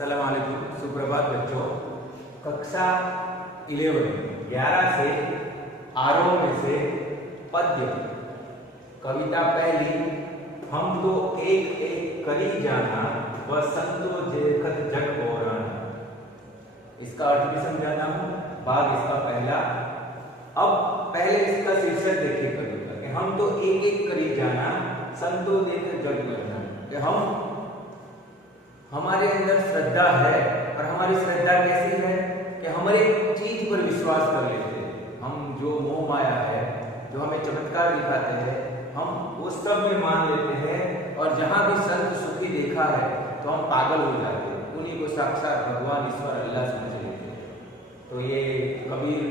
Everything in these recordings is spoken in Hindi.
अस्सलाम वालेकुम। सुप्रभात बच्चों। कक्षा 11 से आरोह में से पद्य कविता पहली। हम तो एक एक करी जाना व संतो जेखत जग ओराना। इसका अर्थ भी समझाना हूं। भाग इसका पहला। अब पहले इसका शीर्षक देखिए कविता के। हम तो एक एक करी जाना संतो जेखत जग ओराना। कि हमारे अंदर श्रद्धा है, और हमारी श्रद्धा कैसी है कि हम एक चीज पर विश्वास कर लेते हैं। हम जो मोह माया है, जो हमें चमत्कार दिखाते हैं, हम वो सब में मान लेते हैं। और जहां भी संत सुखी देखा है तो हम पागल हो जाते हैं, उन्हीं को साक्षात भगवान ईश्वर अल्लाह समझ लेते हैं। तो ये कबीर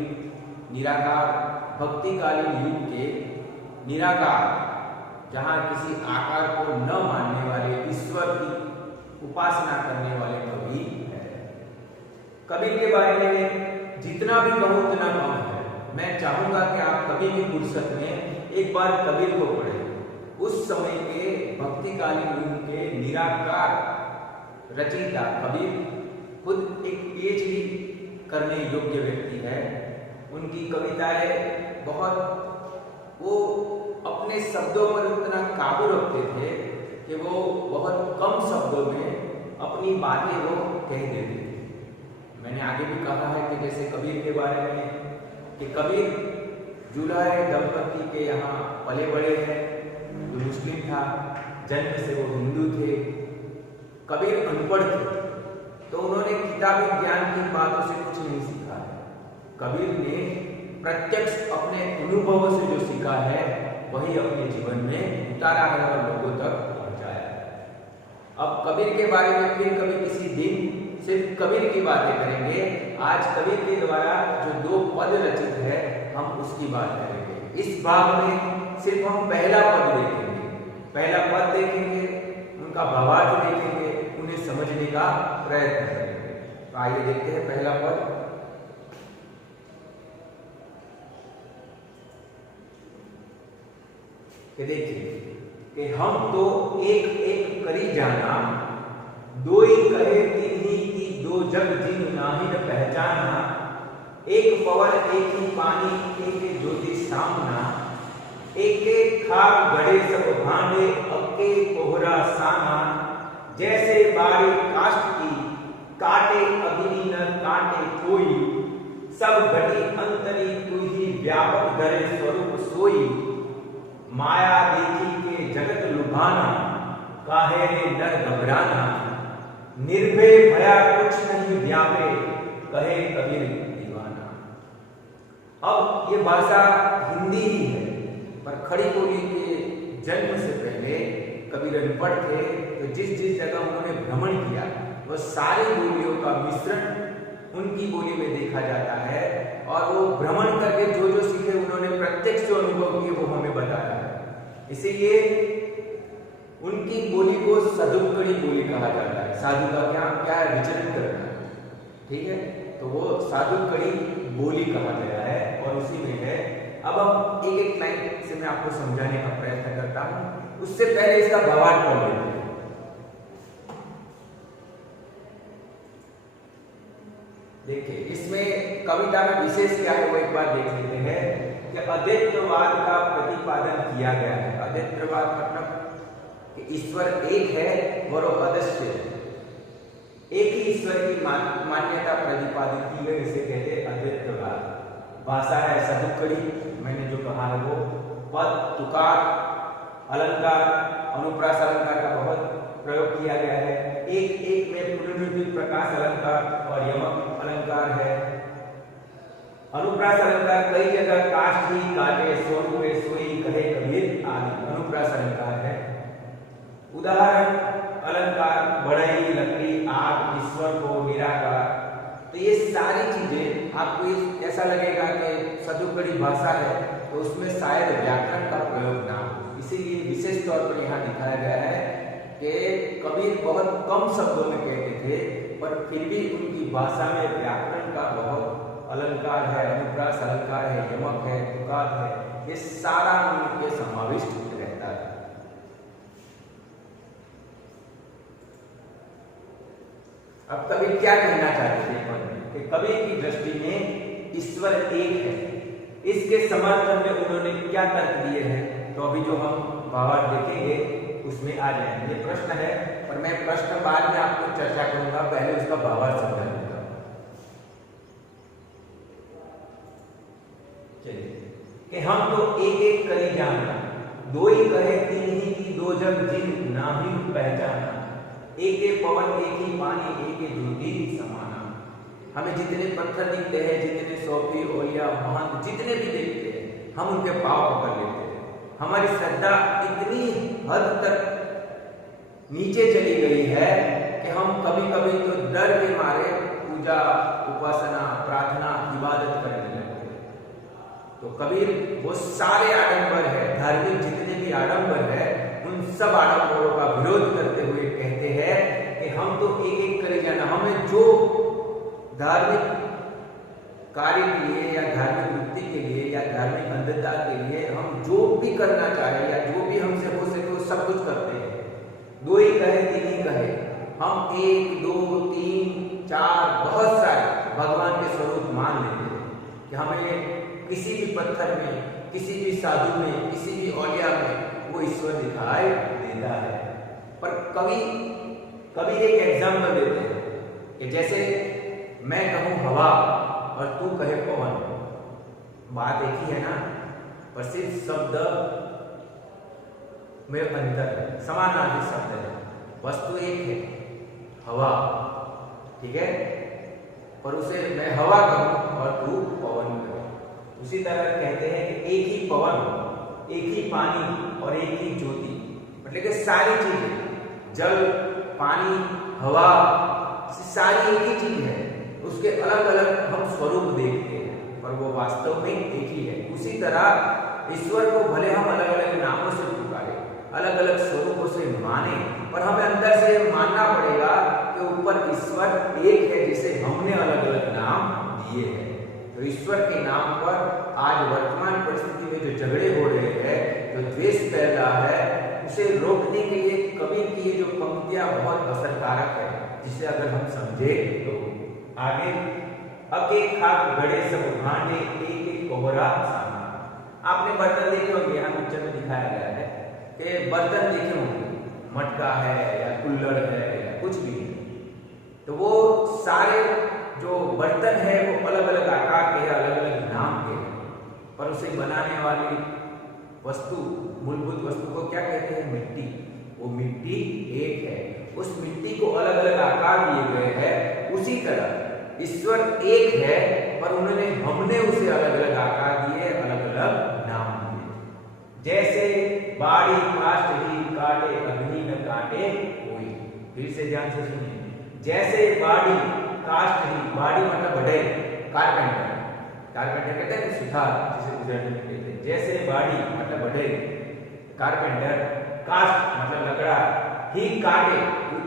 निराकार भक्तिकालीन युग के निराकार, जहां किसी आकार को न मानने वाले, ईश्वर की उपासना करने वाले कवि है। कबीर के बारे में जितना भी कहूं उतना कम है। मैं चाहूंगा कि आप कभी भी फुर्सत में एक बार कबीर को पढ़ें। उस समय के भक्तिकालीन युग के निराकार रचयिता कबीर खुद एक पीएचडी करने योग्य व्यक्ति है। उनकी कविताएं बहुत, वो अपने शब्दों पर उतना काबू रखते थे कि वो बहुत कम शब्दों में अपनी बातें वो कह देते थे। मैंने आगे भी कहा है कि जैसे कबीर के बारे में कि कबीर जुलाहे दंपति के यहाँ पले बड़े हैं। जो मुस्लिम था, जन्म से वो हिंदू थे। कबीर अनपढ़ थे, तो उन्होंने किताबी ज्ञान की बातों से कुछ नहीं सीखा है। कबीर ने प्रत्यक्ष अपने अनुभवों से जो सीखा है वही अपने जीवन में उतारा है और लोगों तक पहुंचाया है। अब कबीर के बारे में फिर कभी किसी दिन सिर्फ कबीर की बातें करेंगे। आज कबीर के द्वारा जो 2 पद रचित है, हम उसकी बात करेंगे। इस भाग में सिर्फ हम पहला पद देखेंगे, पहला पद देखेंगे, उनका भावार्थ देखेंगे, उन्हें समझने का प्रयत्न करेंगे। तो आइए देखते हैं पहला पद। देखिए कि हम तो एक एक करी जाना, दो ही कहे तिन्ही की दो जग जिन नाही न पहचाना। एक पवन एक ही पानी एक ज्योति सामना। एक एक खाक गड़े सब भांडे अक्के कोहरा साना। जैसे बारी काष्ठ की काटे अग्नि न काटे कोई। सब घटी अंतरी तू ही व्यापक गरे स्वरूप सोई। माया देखी के जगत लुभाना, काहे ने नर घबराना। निर्भय भया कुछ नहीं व्यापे, कहे कबीर दीवाना। अब ये भाषा हिंदी ही है, पर खड़ी बोली के जन्म से पहले कबीर अनपढ़ थे। तो जिस जिस जगह उन्होंने भ्रमण किया, वह सारी बोलियों का मिश्रण उनकी बोली में देखा जाता है। और वो भ्रमण करके जो जो सीखे, उन्होंने प्रत्यक्ष जो अनुभव किए वो हमें बताया है। इसीलिए उनकी बोली को साधुकड़ी बोली कहा जाता है। साधु का क्या है? विचरण करना। ठीक है, तो वो साधुकड़ी बोली कहा गया है और उसी में है। अब हम एक एक लाइन से मैं आपको समझाने का प्रयत्न करता हूं। उससे पहले इसका भावार्थ पढ़ लेते हैं। देखिए, इसमें कविता में विशेष क्या है वो एक बार देख लेते हैं कि अद्वैतवाद का प्रतिपादन किया गया है। अद्वैतवाद मतलब कि ईश्वर एक है और अदृश्य है। एक ही ईश्वर की मान्यता प्रतिपादित की गई, इसे कहते हैं अद्वैतवाद। भाषा है साधुकड़ी, मैंने जो कहा है वो। पद, तुकार, अलंकार, अनुप्रास अलंकार का बहुत प्रयोग किया गया है। एक एक में पुनर्निर्मित प्रकाश अलंकार और यमक अलंकार है। अनुप्रास अलंकार कई जगह काष्ठ ही काटे स्वरूप सोई कहे कबीर आदि अनुप्रास अलंकार है। उदाहरण अलंकार बढ़ई, लकड़ी, आग, ईश्वर को, निराकार। तो ये सारी चीजें आपको ऐसा लगेगा कि साधुकड़ी भाषा है, तो उसमें शायद व्याकरण का प्रयोग ना हो। इसीलिए विशेष तौर पर यहाँ दिखाया गया है कि कबीर बहुत कम शब्दों में कहते थे, पर फिर भी उनकी भाषा में व्याकरण का बहुत अलंकार है, अनुप्रास अलंकार है, यमक है, तुकार है, ये सारा उनके समाविष्ट रहता है। अब कबीर क्या कहना चाहते थे कि कबीर की दृष्टि में ईश्वर एक है। इसके समर्थन में उन्होंने क्या तर्क दिए हैं, तो अभी जो हम भावार्थ देखेंगे उसमें आ जाएंगे। ये प्रश्न है और मैं प्रश्न बाद में आपको चर्चा करूंगा, पहले उसका भावार्थ समझा दूंगा। चलिए कि हम तो एक एक करी जाना, दो ही कहे तीन ही की दो जग जिन नाही पहचाना, एक एक पवन एक ही पानी एक एक ज्योति समाना। हमें जितने पत्थर दिखते हैं, जितने सोफी ओलिया महंत जितने भी देखते हैं, हम उनके पांव पकड़ लेते हैं। हमारी श्रद्धा इतनी हद तक नीचे चली गई है कि हम कभी कभी तो डर के मारे पूजा उपासना प्रार्थना इबादत करने लगते हैं। तो कबीर वो सारे आडंबर है, धार्मिक जितने भी आडंबर है, उन सब आडंबरों का विरोध करते हुए कहते हैं कि हम तो एक एक करे जाना। हमें जो धार्मिक कार्य के लिए या धार्मिक वृत्ति के लिए या धार्मिक अंधता के लिए हम जो भी करना चाहे या जो भी हमसे हो सके वो सब कुछ करते हैं। दो ही कहे तीन ही कहे, हम एक दो तीन चार बहुत सारे भगवान के स्वरूप मान लेते हैं कि हमें किसी भी पत्थर में, किसी भी साधु में, किसी भी औलिया में वो ईश्वर दिखाई देता है। पर कभी एक एग्जाम्पल देते हैं कि जैसे मैं कहूं हवा और तू कहे पवन, बात एक ही है ना, पर सिर्फ शब्द में अंतर है, समानार्थी शब्द है, वस्तु एक है हवा, ठीक है, पर उसे मैं हवा कहूं और तू पवन कहूं। उसी तरह कहते हैं कि एक ही पवन, एक ही पानी और एक ही ज्योति, मतलब कि सारी चीजें जल पानी हवा सारी एक ही चीज है, उसके अलग अलग हम स्वरूप देखते हैं पर वो वास्तव में एक ही है। उसी तरह ईश्वर को भले हम अलग अलग नामों से पुकारे, अलग अलग स्वरूपों से माने, पर हमें अंदर से मानना पड़ेगा कि ऊपर ईश्वर एक है जिसे हमने अलग अलग नाम दिए हैं। तो ईश्वर के नाम पर आज वर्तमान परिस्थिति में जो झगड़े हो रहे हैं, जो द्वेष फैल रहा है, उसे रोकने के लिए कबीर की ये जो पंक्तियां बहुत असरकारक है, जिसे अगर हम समझे तो आगे अके खाक गड़े सब भांडे एक एक कोहरा सामा। आपने बर्तन देखे होंगे, यहाँ पिक्चर में दिखाया गया है कि बर्तन देखे होंगे, मटका है या कुल्हड़ है या कुछ भी है, तो वो सारे जो बर्तन है वो अलग अलग आकार के हैं, अलग अलग नाम के हैं, पर उसे बनाने वाली वस्तु, मूलभूत वस्तु को क्या कहते हैं? मिट्टी। वो मिट्टी एक है, उस मिट्टी को अलग अलग आकार दिए गए हैं। उसी तरह ईश्वर एक है पर हमने उसे अलग अलग आकार दिए, अलग अलग नाम दिए। जैसे बाड़ी काष्ठ ही काटे अग्नि न काटे कोई। फिर से ध्यान से सुनिए, जैसे बाड़ी काष्ठ ही, बाड़ी मतलब बढ़ई, कारपेंटर, कारपेंटर कहते हैं सुथार, जिसे गुजराती में कहते हैं। जैसे बाड़ी मतलब बढ़ई, कारपेंटर, काष्ठ मतलब लकड़ा ही काटे,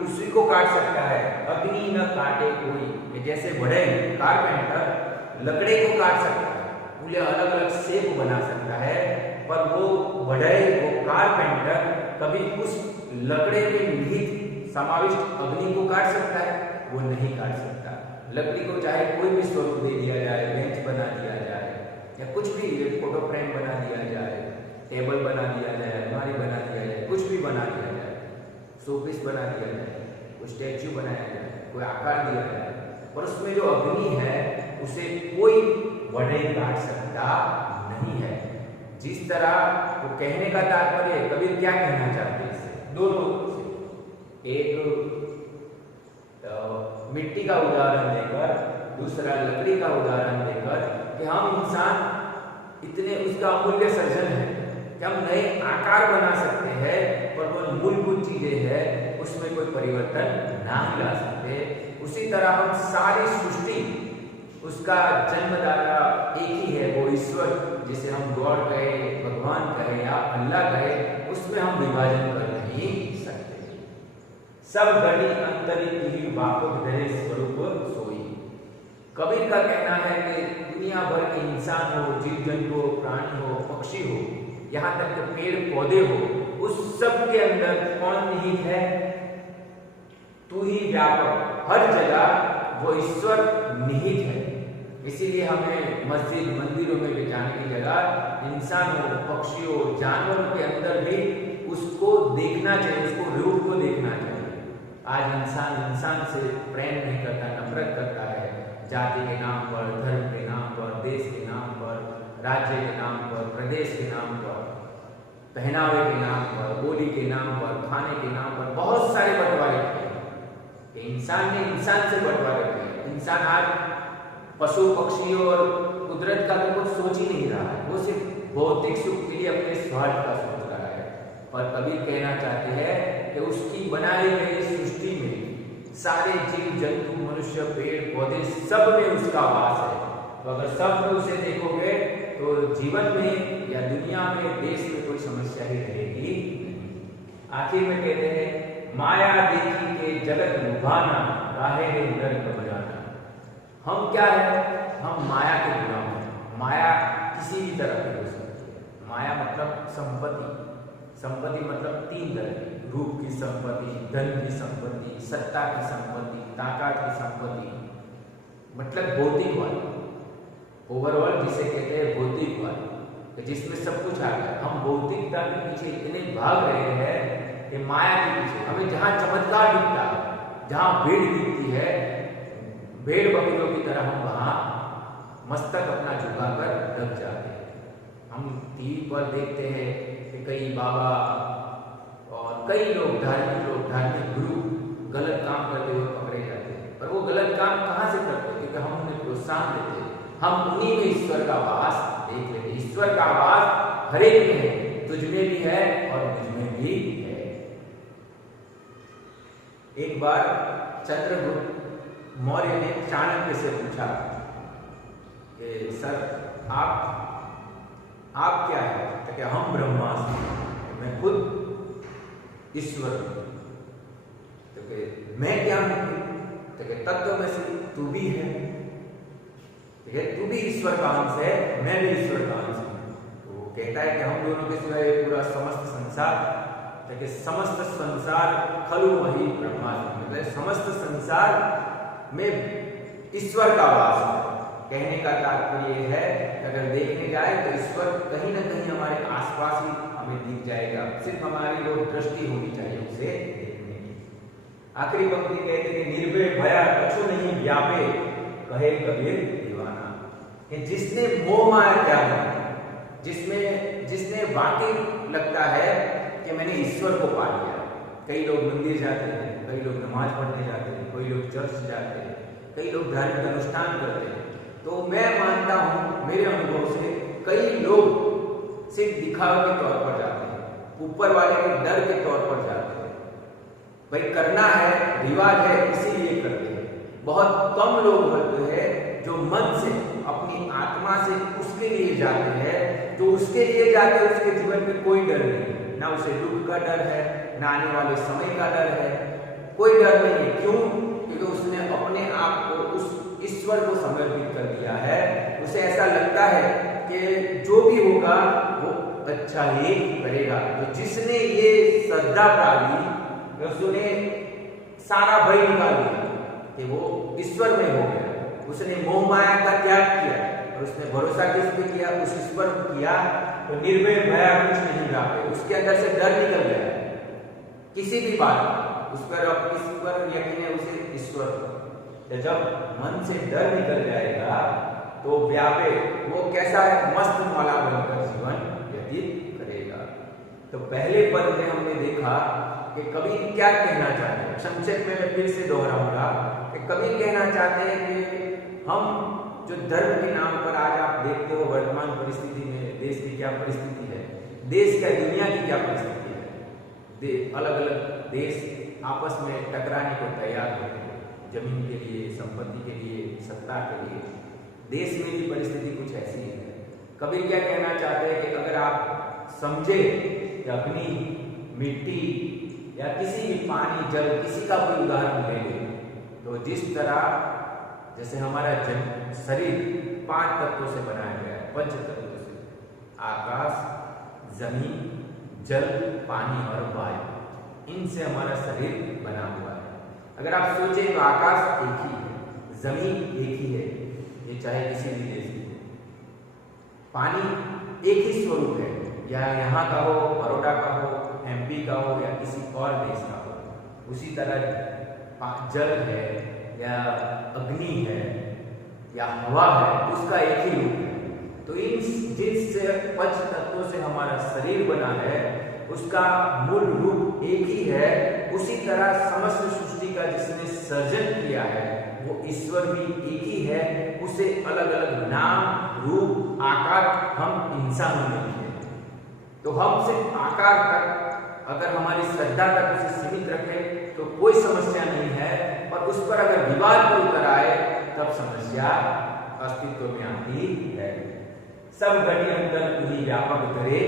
उसी को काट सकता है, अग्नि न काटे कोई। जैसे बढ़ई कारपेंटर लकड़े को काट सकता है, उन्हें अलग अलग शेप बना सकता है, पर वो बढ़ई, वो कारपेंटर कभी उस लकड़े में निहित समाविष्ट अग्नि को काट सकता है? वो नहीं काट सकता। लकड़ी को चाहे कोई भी स्वरूप दे दिया जाए, बेंच बना दिया जाए या कुछ भी, फोटो फ्रेम बना दिया जाए, टेबल बना दिया जाए, अलमारी बना दिया जाए, कुछ भी बना दिया जाए, शोपीस बना दिया जाए, कोई स्टैच्यू बनाया जाए, कोई आकार दिया जाए, पर उसमें जो अग्नि है उसे कोई बढ़ई काट सकता नहीं है। जिस तरह वो कहने का तात्पर्य, कबीर क्या कहना चाहते हैं इससे? दोनों से, एक मिट्टी का उदाहरण देकर, दूसरा लकड़ी का उदाहरण देकर कि हम इंसान इतने उसका अमूल्य सर्जन है कि हम नए आकार बना सकते हैं, पर वो मूलभूत चीजें हैं उसमें कोई परिवर्तन नहीं ला सकते। उसी तरह हम सारी सृष्टि, उसका जन्मदाता एक ही है, वो ईश्वर, जिसे हम गॉड कहे, भगवान कहे या अल्लाह कहे, उसमें हम विभाजन कर नहीं सकते। सब घड़ी अंतरित ही वाकुब धरे स्वरूप सोई। कबीर का कहना है कि दुनिया भर के इंसान हो, जीव जंतु हो, प्राणी हो, पक्षी हो, यहाँ तक कि पेड़ पौधे हो, उस सब के अंदर कौन निहित है? तू ही व्यापक, हर जगह वो ईश्वर निहित है। इसीलिए हमें मस्जिद मंदिरों में भी जाने की जगह इंसानों, पक्षियों, जानवरों के अंदर भी उसको देखना चाहिए, उसको रूप को देखना चाहिए। आज इंसान से प्रेम नहीं करता, नफरत करता है, जाति के नाम पर, धर्म के नाम पर, देश के नाम पर, राज्य के नाम पर, प्रदेश के नाम पर, पहनावे के नाम पर, बोली के नाम पर, खाने के नाम पर बहुत सारे बंटवारे किए। इंसान ने इंसान से बंटवारे किए। इंसान आज पशु पक्षी और कुदरत का तो कुछ सोच ही नहीं रहा है, वो सिर्फ भौतिक सुख के लिए अपने स्वार्थ का सोच रहा है। और कबीर कहना चाहते हैं कि उसकी बनाई गई सृष्टि में सारे जीव जंतु, मनुष्य, पेड़ पौधे सब में उसका वास है। तो अगर सब में उसे देखोगे तो जीवन में या दुनिया में, देश में कोई समस्या ही रहेगी। आखिर में कहते हैं, माया देखी के जगत लुभाना, राहे डर घबराना। हम क्या है? हम माया के गुलाम हैं। माया किसी भी तरह की हो सकती है। माया मतलब संपत्ति। संपत्ति मतलब तीन तरह की, रूप की संपत्ति, धन की संपत्ति, सत्ता की संपत्ति, ताकत की संपत्ति, मतलब भौतिकवाद। ओवरऑल जिसे कहते हैं भौतिकवाद, जिसमें सब कुछ आ गया। हम भौतिकता के पीछे इतने भाग रहे हैं कि माया के पीछे हमें जहां चमत्कार दिखता है, जहां भीड़ दिखती है, भेड़ बकरियों की तरह हम वहां मस्तक अपना झुकाकर दब जाते हैं। हम टीवी पर देखते हैं कि कई बाबा और कई लोग, धार्मिक गुरु गलत काम करते हुए पकड़े जाते हैं। पर वो गलत काम कहाँ से करते हैं? क्योंकि हम उन्हें प्रोत्साहन देते हैं। हम उन्हीं में ईश्वर का वास देख लेते हैं। ईश्वर का वास हर एक में है, तुझ में भी है और मुझ में भी है। एक बार चंद्रगुप्त मौर्य ने चाणक्य से पूछा कि सर आप क्या है? तो क्या हम ब्रह्मास्मि, मैं खुद ईश्वर हूं। तो क्या मैं क्या हूं? तो क्या तत्व में से तू भी है। तो क्या तू भी ईश्वर का अंश है, मैं भी ईश्वर का अंश हूं। तो वो कहता है कि हम दोनों के सिवाय पूरा समस्त संसार, तो क्या समस्त संसार खलु वही ब्रह्मास्मि, मतलब समस्त संसार में ईश्वर का वास है। कहने का तात्पर्य यह है कि अगर देखने जाए तो ईश्वर कहीं ना कहीं हमारे आसपास ही हमें दिख जाएगा, सिर्फ हमारी वो दृष्टि होनी चाहिए उसे देखने की। आखिरी पंक्ति कहते हैं, निर्भय भया कछु नहीं व्यापे, कहे कबीर दीवाना। कि जिसने मोह माया त्यागा, जिसने वाकई लगता है कि मैंने ईश्वर को पा लिया। कई लोग मंदिर जाते हैं, कई लोग नमाज पढ़ने जाते हैं, कई लोग चर्च जाते हैं, कई लोग धार्मिक अनुष्ठान करते हैं। तो मैं मानता हूं, मेरे अनुभव से कई लोग सिर्फ दिखावे के तौर पर जाते हैं, ऊपर वाले के डर के तौर पर जाते हैं। भाई करना है, रिवाज है, इसीलिए करते हैं। बहुत कम लोग होते हैं जो मन से, अपनी आत्मा से उसके लिए जाते हैं, जो उसके लिए जाते हैं उसके जीवन में कोई डर नहीं, ना उसे दुख का डर है, ना आने वाले समय का डर है, कोई डर नहीं है। क्यों? क्योंकि उसने अपने आप को उस ईश्वर को समर्पित कर दिया है। उसे ऐसा लगता है कि जो भी होगा वो अच्छा ही करेगा। तो जिसने ये श्रद्धा डाली, उसने सारा भय निकाल दिया कि वो ईश्वर में हो गया। उसने मोह माया का त्याग किया और उसने भरोसा किस पे किया? उस ईश्वर को किया। तो निर्भय भया कुछ नहीं व्यापे, उसके अंदर से डर निकल गया किसी भी बात उस पर। अब किस पर यकीन है? उसे ईश्वर। जब मन से डर निकल जाएगा तो व्यापे, वो कैसा है? मस्त मौला बनकर जीवन व्यतीत करेगा। तो पहले पद में हमने देखा कि कबीर क्या कहना चाहते हैं। संक्षेप में मैं फिर से दोहराऊंगा कि कबीर कहना चाहते हैं कि हम जो धर्म के नाम पर आज आप देखते हो वर्तमान परिस्थिति में देश की क्या परिस्थिति है, देश क्या, दुनिया की क्या परिस्थिति है। अलग अलग देश आपस में टकराने को तैयार होते हैं, जमीन के लिए, संपत्ति के लिए, सत्ता के लिए। देश में भी परिस्थिति कुछ ऐसी है। कबीर क्या कहना चाहते हैं कि अगर आप समझे कि अपनी मिट्टी या किसी भी पानी, जल, किसी का कोई उदाहरण ले लें, तो जिस तरह जैसे हमारा शरीर 5 तत्वों से बनाया गया है, पंच तत्वों से, आकाश, जमीन, जल, पानी और वायु, इनसे हमारा शरीर बना हुआ है। अगर आप सोचें तो आकाश एक ही है, जमीन एक ही है, ये चाहे किसी भी देश की हो। पानी एक ही स्वरूप है, या यहाँ का हो, बड़ौदा का हो, MP का हो, या किसी और देश का हो। उसी तरह जल है या अग्नि है या हवा है, उसका एक ही रूप है। तो इन जिस पंच तत्वों से हमारा शरीर बना है, उसका मूल रूप एक ही है। उसी तरह समस्त सृष्टि का जिसने सर्जन किया है वो ईश्वर भी एक ही है। उसे अलग अलग नाम, रूप, आकार हम इंसानों में दिए। तो हम सिर्फ आकार तक अगर हमारी श्रद्धा तक उसे सीमित रखें तो कोई समस्या नहीं है, और उस पर अगर विवाद को उतर आए तब समस्या अस्तित्व में आती है। सब घड़ी अंतर तुही व्यापक धरे,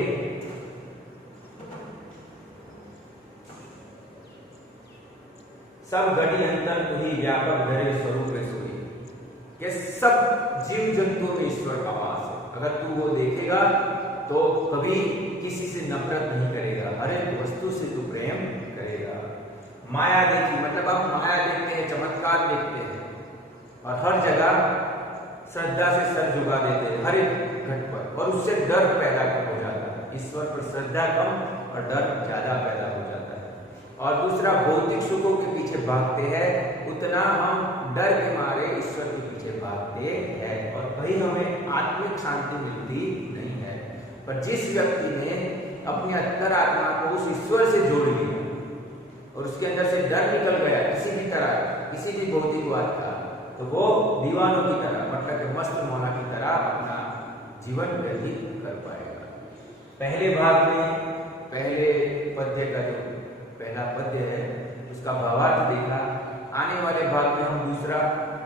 सब घड़ी अंतर तुही व्यापक धरे स्वरूप सोई। कि सब जीव जंतुओं में ईश्वर का वास है। अगर तू वो देखेगा तो कभी किसी से नफरत नहीं करेगा, हर एक वस्तु से तू प्रेम करेगा। माया देखी, मतलब आप माया देखते हैं, चमत्कार देखते हैं, और हर जगह श्रद्धा से सर झुका देते हैं हर एक घट पर, और उससे डर पैदा हो जाता है। ईश्वर पर श्रद्धा कम और डर ज्यादा पैदा हो जाता है। और दूसरा, भौतिक सुखों के पीछे भागते हैं, उतना हम डर के मारे ईश्वर के पीछे भागते हैं, और कहीं हमें आत्मिक शांति मिलती नहीं है। पर जिस व्यक्ति ने अपनी अंतरात्मा को उस ईश्वर से जोड़ लिया और उसके अंदर से डर निकल गया किसी भी तरह, किसी भी भौतिकवाद का, तो वो दीवानों की तरह, मतलब कि मस्त मौला की तरह अपना जीवन व्यतीत कर पाएगा। पहले भाग में पहले पद्य का जो पहला पद्य है उसका भावार्थ देखा। आने वाले भाग में हम दूसरा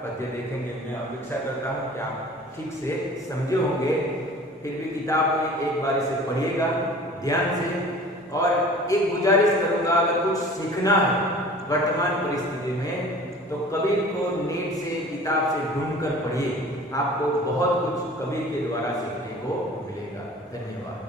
पद्य देखेंगे। मैं अपेक्षा करता हूँ कि आप ठीक से समझे होंगे। फिर भी किताब में एक बार इसे पढ़िएगा ध्यान से, और एक गुजारिश करूंगा, अगर कुछ सीखना है वर्तमान परिस्थिति में तो कबीर को नेट से, किताब से ढूंढ कर पढ़िए। आपको बहुत कुछ कबीर के द्वारा सीखने को मिलेगा। धन्यवाद।